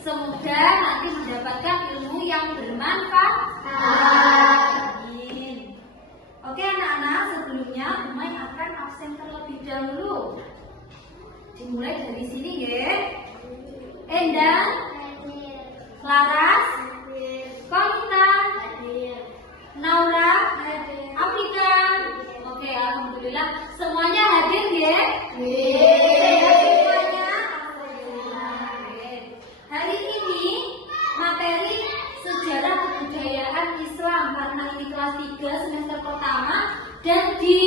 Semoga nanti mendapatkan ilmu yang bermanfaat. Amin. Oke anak-anak, sebelumnya Umay akan absen terlebih dahulu. Dimulai dari sini ya. Endang, Laras, Konita, Naura, Afrika. Oke, alhamdulillah semuanya hadir ya. Semuanya. Hari ini materi sejarah kebudayaan Islam karena ini kelas 3 semester pertama dan di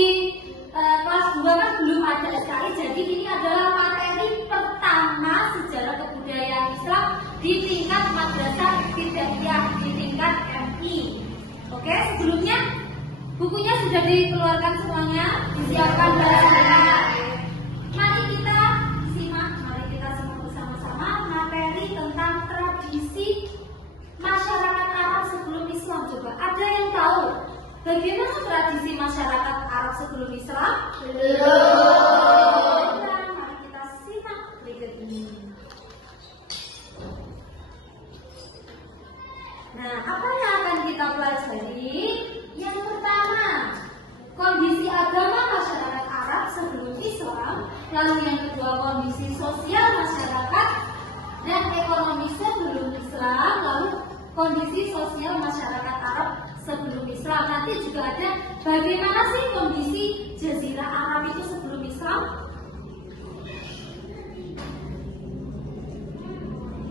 kelas 2 kan belum ada SKI, jadi ini adalah materi pertama sejarah kebudayaan Islam di tingkat madrasah ibtidaiyah, di tingkat MI. Oke, sebelumnya bukunya sudah dikeluarkan semuanya, disiapkan bahasanya. Mari kita simak, mari kita simak bersama-sama materi tentang tradisi masyarakat Arab sebelum Islam. Coba, ada yang tahu bagaimana tradisi masyarakat Arab sebelum Islam? Belum. Mari kita simak berikut ini. Nah, apa yang akan kita pelajari? Yang pertama, kondisi agama masyarakat Arab sebelum Islam. Lalu yang kedua, kondisi sosial masyarakat dan ekonomi sebelum Islam. Lalu kondisi sosial masyarakat Arab sebelum Islam. Nanti juga ada bagaimana sih kondisi Jazirah Arab itu sebelum Islam.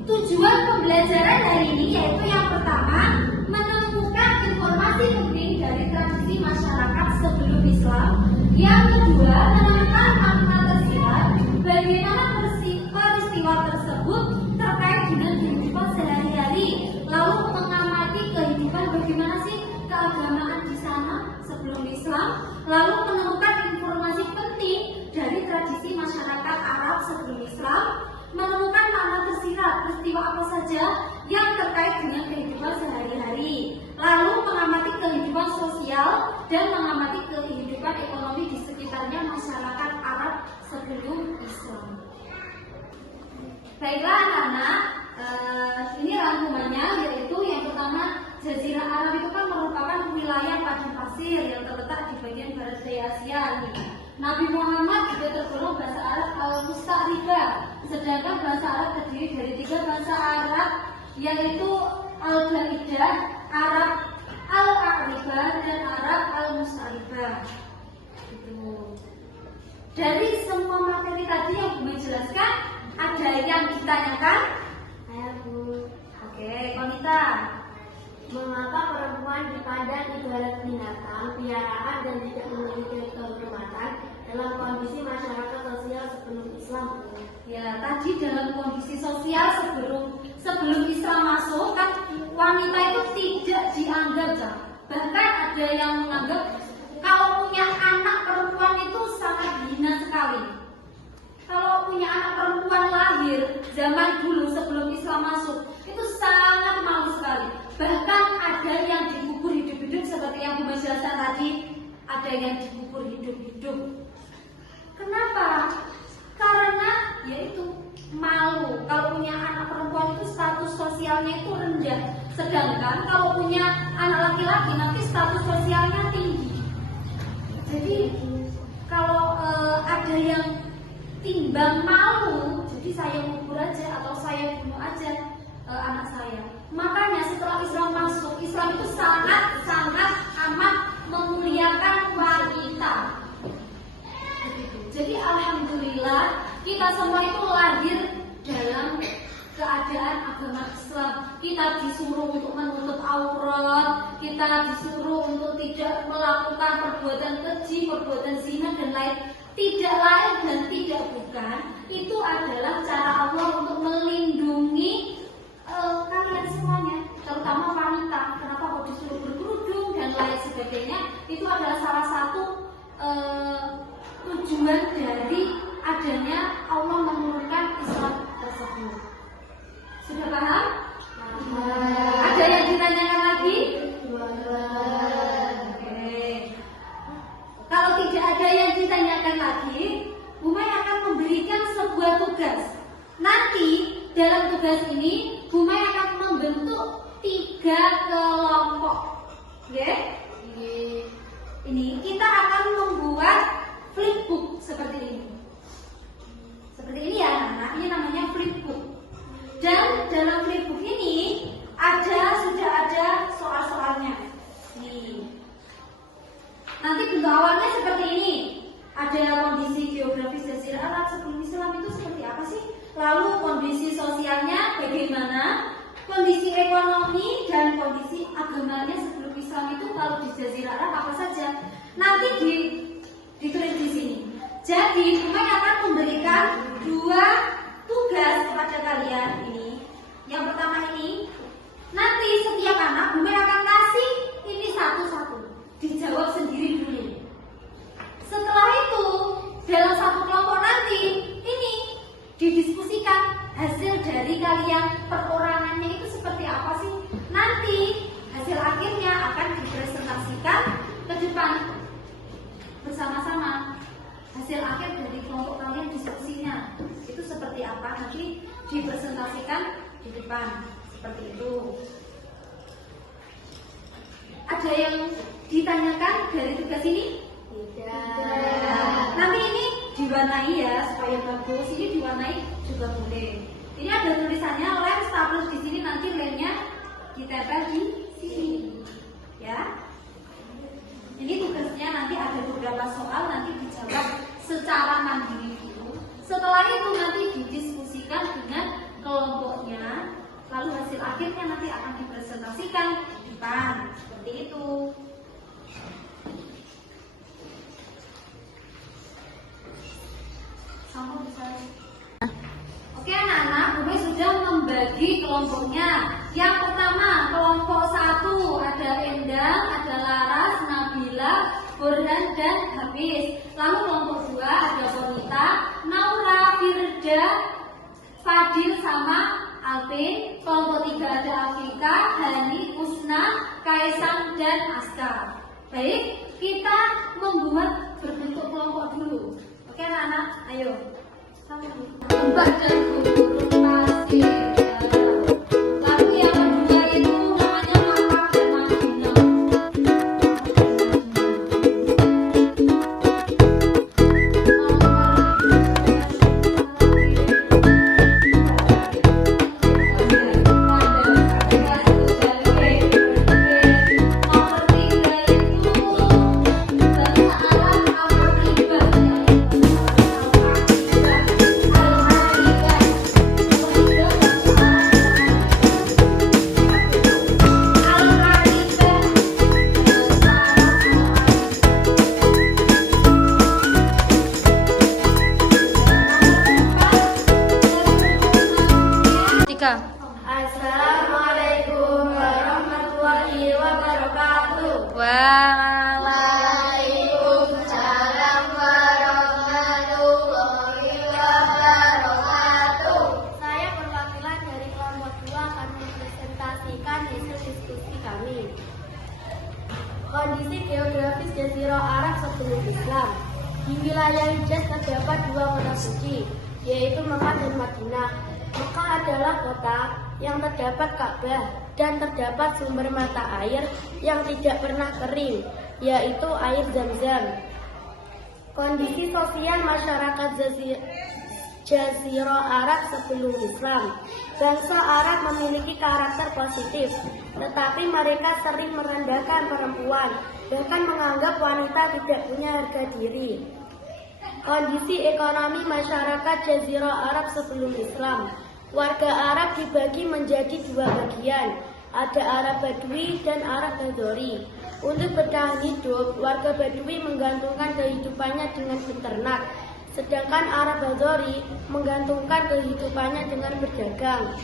Tujuan pembelajaran hari ini yaitu yang pertama, menemukan informasi penting dari tradisi masyarakat sebelum Islam. Yang kedua, menemukan makna tersirat bagaimana peristiwa tersebut terkait dengan kehidupan sehari-hari. Lalu mengamati kehidupan bagaimana sih keagamaan di sana sebelum Islam. Lalu menemukan informasi penting dari tradisi masyarakat Arab sebelum Islam. Menemukan makna tersirat peristiwa apa saja yang terkait dengan kehidupan sehari-hari. Lalu mengamati kehidupan sosial dan mengamati kehidupan ekonomi di sekitarnya masyarakat Arab sebelum Islam. Baiklah anak-anak, ini rangkumannya, yaitu yang pertama, Jazirah Arab itu kan merupakan wilayah padang pasir yang terletak di bagian barat daya Asia. Nabi Muhammad juga tergolong bahasa Arab al-Musta'ribah, sedangkan bahasa Arab terdiri dari 3 bahasa Arab, yaitu al-Baidah, Arab al-A'ribah, dan Arab al-Musta'ribah. Dari semua materi tadi yang Bumi jelaskan, ada yang ditanyakan? Saya Bu. Oke, Konita. Mengapa perempuan dipandang ibarat binatang, piaraan dan tidak memiliki kehormatan dalam kondisi masyarakat sosial sebelum Islam? Ya, tadi dalam kondisi sosial sebelum Islam masuk kan wanita itu tidak dianggap, bahkan ada yang menganggap kalau punya anak perempuan itu sangat hina sekali. Kalau punya anak perempuan lahir zaman dulu sebelum Islam masuk itu sangat malu sekali. Bahkan ada yang dikubur hidup-hidup seperti yang Bu jelaskan tadi, ada yang dikubur hidup-hidup. Kenapa? Karena yaitu malu. Kalau punya anak perempuan itu status sosialnya itu rendah, sedangkan kalau punya anak laki-laki nanti status sosialnya tinggi. Jadi kalau ada yang timbang malu, jadi saya kubur aja atau saya bunuh aja anak saya. Makanya setelah Islam masuk, Islam itu sangat amat memuliakan wanita. Jadi alhamdulillah kita semua itu lahir dalam keadaan agama Islam. Kita disuruh untuk menutup aurat, kita disuruh untuk tidak melakukan perbuatan keji, perbuatan zina dan lain. Tidak lain dan tidak bukan, itu adalah cara Allah untuk melindungi kalian semuanya, terutama wanita. Kenapa kok disuruh berkerudung dan lain sebagainya? Itu adalah salah satu tujuan dari adanya Allah menurunkan Islam tersebut. Sudah paham? Ada yang ditanyakan lagi? Oke. Kalau tidak ada yang ditanyakan lagi, Umay akan memberikan sebuah tugas. Nanti dalam tugas ini Bu Mai akan membentuk 3 kelompok. Oke? Ini kita akan membuat flipbook seperti ini. Seperti ini ya, anak-anak. Ini namanya flipbook. Dan dalam flipbook ini sudah ada soal-soalnya. Nih. Nanti bentuk awalnya seperti ini. Ada kondisi geografis Jazirah Arab sebelum Islam itu seperti apa sih? Lalu kondisi sosialnya bagaimana? Kondisi ekonomi dan kondisi agamanya sebelum Islam itu kalau di Jazirah Arab apa saja? Nanti ditulis di sini. Jadi, Bumai akan memberikan 2 tugas kepada kalian ini. Yang pertama ini, nanti setiap anak Bumai akan kasih ini satu-satu. Dijawab sendiri dulu. Setelah itu, dalam satu kelompok nanti, ini didiskusikan hasil dari kalian perorangannya itu seperti apa sih? Nanti hasil akhirnya akan dipresentasikan ke depan bersama-sama. Hasil akhir dari kelompok kalian diskusinya itu seperti apa? Nanti dipresentasikan di depan seperti itu. Ada yang ditanyakan dari tugas ini? Tidak. Nanti ini diwarnai ya supaya bagus. Ini diwarnai juga boleh. Ini ada tulisannya lem staples di sini, nanti lemnya ditempel di sini. Ya. Ini tugasnya nanti ada beberapa soal nanti dijawab secara mandiri dulu. Setelah itu nanti didiskusikan dengan kelompoknya. Lalu hasil akhirnya nanti akan dipresentasikan di depan. Seperti itu. Oke anak-anak, Bumai sudah membagi kelompoknya. Yang pertama, kelompok 1 ada Endang, ada Laras, Nabila, Burhan, dan Hafiz. Lalu kelompok 2 ada Bonita, Naura, Firda, Fadil, sama Alvin. Kelompok 3 ada Afika, Hani, Usna, Kaisang, dan Aska. Baik, kita membuat berbentuk kelompok dulu. Oke anak-anak, ayo. Lembah dan gurun pasir. Lalu yang kedua itu namanya Makam dan Madinah. Assalamualaikum warahmatullahi wabarakatuh. Waalaikumsalam warahmatullahi wabarakatuh. Saya perwakilan dari kelompok 2 akan mempresentasikan hasil diskusi kami. Kondisi geografis Jazirah Arab sebelum Islam. Di wilayah Hijaz terdapat 2 kota suci, yaitu Mekah dan Madinah. Mekah adalah kota yang terdapat Ka'bah dan terdapat sumber mata air yang tidak pernah kering, yaitu air Zam-Zam. Kondisi sosial masyarakat Jazirah Arab sebelum Islam. Bangsa Arab memiliki karakter positif, tetapi mereka sering merendahkan perempuan, bahkan menganggap wanita tidak punya harga diri. Kondisi ekonomi masyarakat Jazirah Arab sebelum Islam. Warga Arab dibagi menjadi 2 bagian, ada Arab Badui dan Arab Badori. Untuk bertahan hidup, warga Badui menggantungkan kehidupannya dengan beternak, sedangkan Arab Badori menggantungkan kehidupannya dengan berdagang.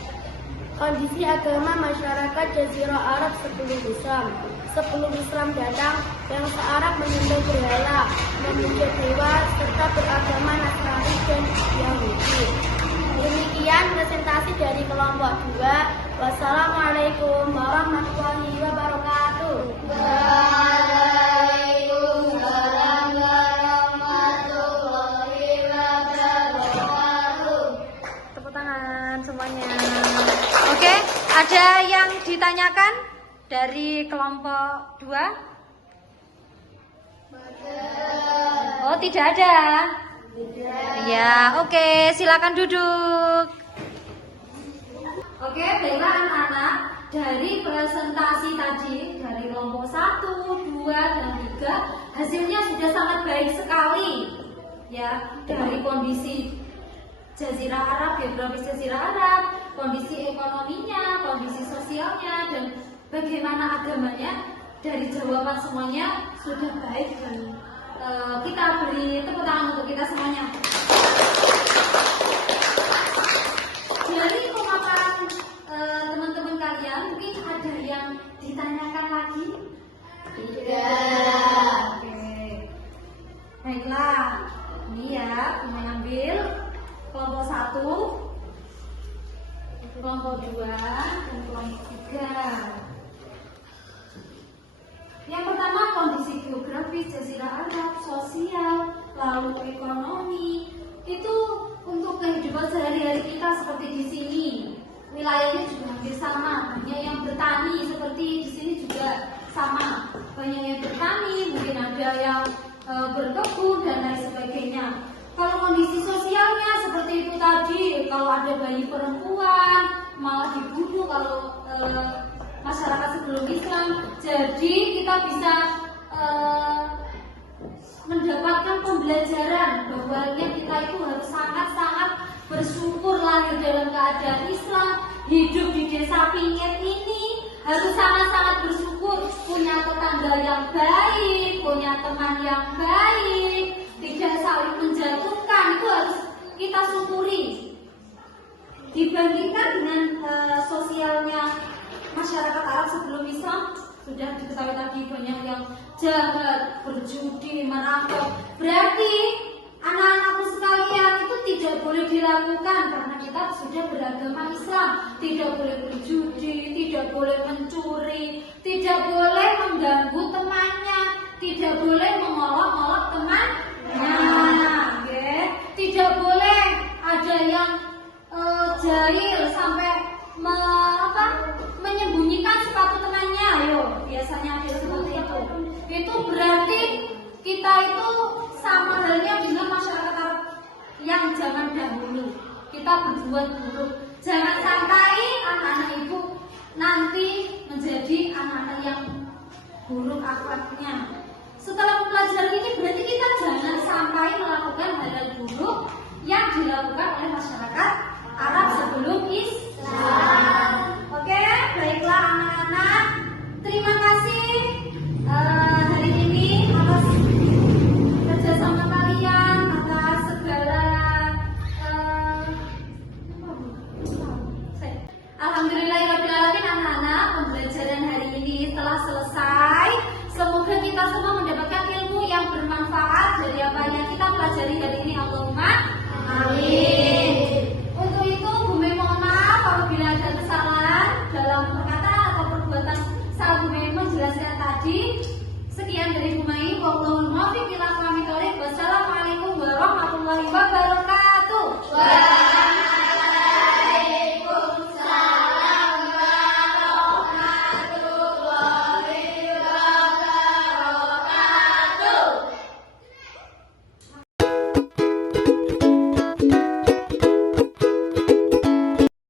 Kondisi agama masyarakat Jazirah Arab sebelum Islam. Sebelum Islam datang, bangsa Arab menyembah berhala, memuja dewa, serta beragama Nasrani dan Yahudi. Demikian presentasi dari kelompok 2. Wassalamualaikum warahmatullahi wabarakatuh. Waalaikumsalam warahmatullahi wabarakatuh. Tepuk tangan semuanya. semuanya. Oke, ada yang ditanyakan dari kelompok 2? Oh, tidak ada. Ya, oke, silakan duduk. Oke, baiklah anak-anak, dari presentasi tadi dari kelompok 1, 2, dan 3 hasilnya sudah sangat baik sekali. Ya, dari kondisi Jazirah Arab, geografis Jazirah Arab, kondisi ekonominya, kondisi sosialnya, dan bagaimana agamanya, dari jawaban semuanya sudah baik dan kita beri tepuk tangan untuk kita semuanya. Dari pemaparan teman-teman kalian, mungkin ada yang ditanyakan lagi? Tidak. Oke. Baiklah, ini ya, mengambil kelompok 1, kelompok 2, dan kelompok 3. Yang pertama, kondisi geografis Jazirah Arab, sosial, lalu ekonomi. Itu untuk kehidupan sehari-hari kita seperti di sini. Wilayahnya juga hampir sama, banyak yang bertani seperti di sini juga sama. Banyak yang bertani, mungkin ada yang berkebun dan lain sebagainya. Kalau kondisi sosialnya seperti itu tadi, kalau ada bayi perempuan malah dibunuh kalau masyarakat sebelum Islam. Jadi kita bisa mendapatkan pembelajaran bahwa kita itu harus sangat-sangat bersyukur lahir dalam keadaan Islam, hidup di desa pinggir ini harus sangat-sangat bersyukur, punya tetangga yang baik, punya teman yang baik, tidak saling menjatuhkan, itu harus kita syukuri. Dibandingkan dengan sosialnya masyarakat Arab sebelum Islam, sudah diketahui tadi banyak yang jahat, berjudi, merampok. Berarti anak-anakku sekalian itu tidak boleh dilakukan karena kita sudah beragama Islam. Tidak boleh berjudi, tidak boleh mencuri, tidak boleh mengganggu temannya, tidak boleh mengolok-olok temannya. Tidak boleh ada yang jahil sampai menyembunyikan sepatu temannya. Ayo, biasanya ada seperti itu. Itu berarti kita itu sama halnya dengan masyarakat Arab yang zaman dahulu. Kita berbuat buruk. Jangan sampai anak-anak ibu nanti menjadi anak-anak yang buruk akhlaknya. Setelah mempelajari ini berarti kita jangan sampai melakukan hal buruk yang dilakukan oleh masyarakat Arab sebelum Islam. Oke, baiklah anak-anak. Terima kasih hari ini atas kerjasama kalian, atas segala alhamdulillahirrahmanirrahim anak-anak. Pembelajaran hari ini telah selesai. Semoga kita semua mendapatkan ilmu yang bermanfaat dari apa yang kita pelajari hari ini. Allahumma amin.